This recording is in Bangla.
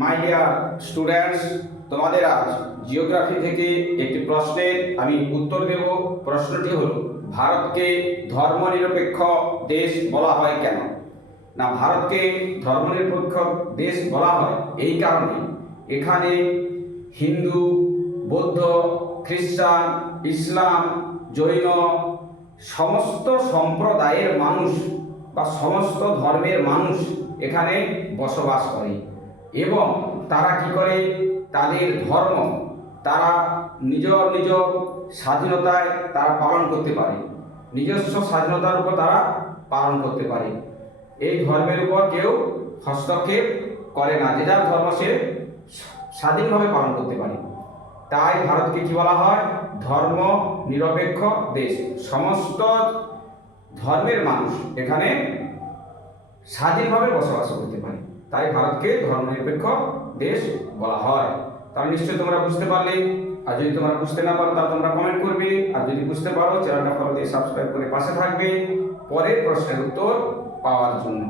মাই ডিয়ার স্টুডেন্টস তোমাদের আজ জিওগ্রাফি থেকে একটি প্রশ্নের আমি উত্তর দেব। প্রশ্নটি হল, ভারতকে ধর্মনিরপেক্ষ দেশ বলা হয় কেন? না, ভারতকে ধর্মনিরপেক্ষ দেশ বলা হয় এই কারণে। এখানে হিন্দু, বৌদ্ধ, খ্রিস্টান, ইসলাম, জৈন সমস্ত সম্প্রদায়ের মানুষ বা সমস্ত ধর্মের মানুষ এখানে বসবাস করে। এবং তারা কি করে? তাদের ধর্ম তারা নিজ নিজ স্বাধীনতায় তারা পালন করতে পারে। নিজস্ব স্বাধীনতার উপর তারা পালন করতে পারে। এই ধর্মের উপর কেউ হস্তক্ষেপ করে না, যে যার ধর্ম সে স্বাধীনভাবে পালন করতে পারে। তাই ভারতকে কি বলা হয়? ধর্ম নিরপেক্ষ দেশ। সমস্ত ধর্মের মানুষ এখানে স্বাধীনভাবে বসবাস করতে পারে। তাই ভারতকে ধর্মনিরপেক্ষ দেশ বলা হয়। তাহলে নিশ্চয়ই তোমরা বুঝতে পারলে। আর যদি তোমরা বুঝতে না পারো, তাহলে তোমরা কমেন্ট করবে। আর যদি বুঝতে পারো চ্যানেলটা ফলো দিয়ে সাবস্ক্রাইব করে পাশে থাকবে। পরের প্রশ্নের উত্তর পাওয়ার জন্য।